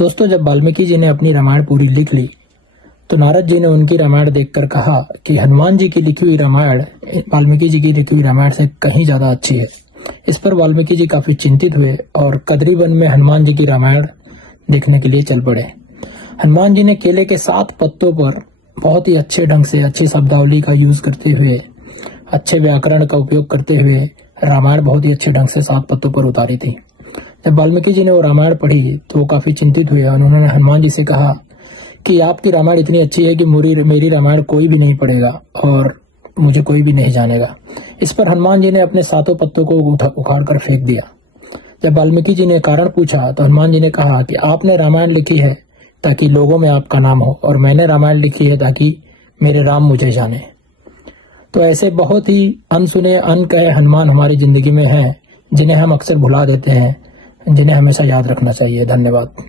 दोस्तों, जब वाल्मीकि जी ने अपनी रामायण पूरी लिख ली तो नारद जी ने उनकी रामायण देखकर कहा कि हनुमान जी की लिखी हुई रामायण वाल्मीकि जी की लिखी हुई रामायण से कहीं ज्यादा अच्छी है। इस पर वाल्मीकि जी काफी चिंतित हुए और कद्री वन में हनुमान जी की रामायण देखने के लिए चल पड़े। हनुमान जी ने केले के 7 पत्तों पर बहुत ही अच्छे ढंग से अच्छी शब्दावली का यूज करते हुए, अच्छे व्याकरण का उपयोग करते हुए रामायण बहुत ही अच्छे ढंग से 7 पत्तों पर उतारी थी। जब वाल्मीकि जी ने वो रामायण पढ़ी तो वो काफी चिंतित हुए और उन्होंने हनुमान जी से कहा कि आपकी रामायण इतनी अच्छी है कि मेरी रामायण कोई भी नहीं पढ़ेगा और मुझे कोई भी नहीं जानेगा। इस पर हनुमान जी ने अपने 7 पत्तों को उखाड़ कर फेंक दिया। जब वाल्मीकि जी ने कारण पूछा तो हनुमान जी ने कहा कि आपने रामायण लिखी है ताकि लोगों में आपका नाम हो और मैंने रामायण लिखी है ताकि मेरे राम मुझे जाने। तो ऐसे बहुत ही अनसुने अनकहे हनुमान हमारी जिंदगी में हैं जिन्हें हम अक्सर भुला देते हैं, जिन्हें हमेशा याद रखना चाहिए। धन्यवाद।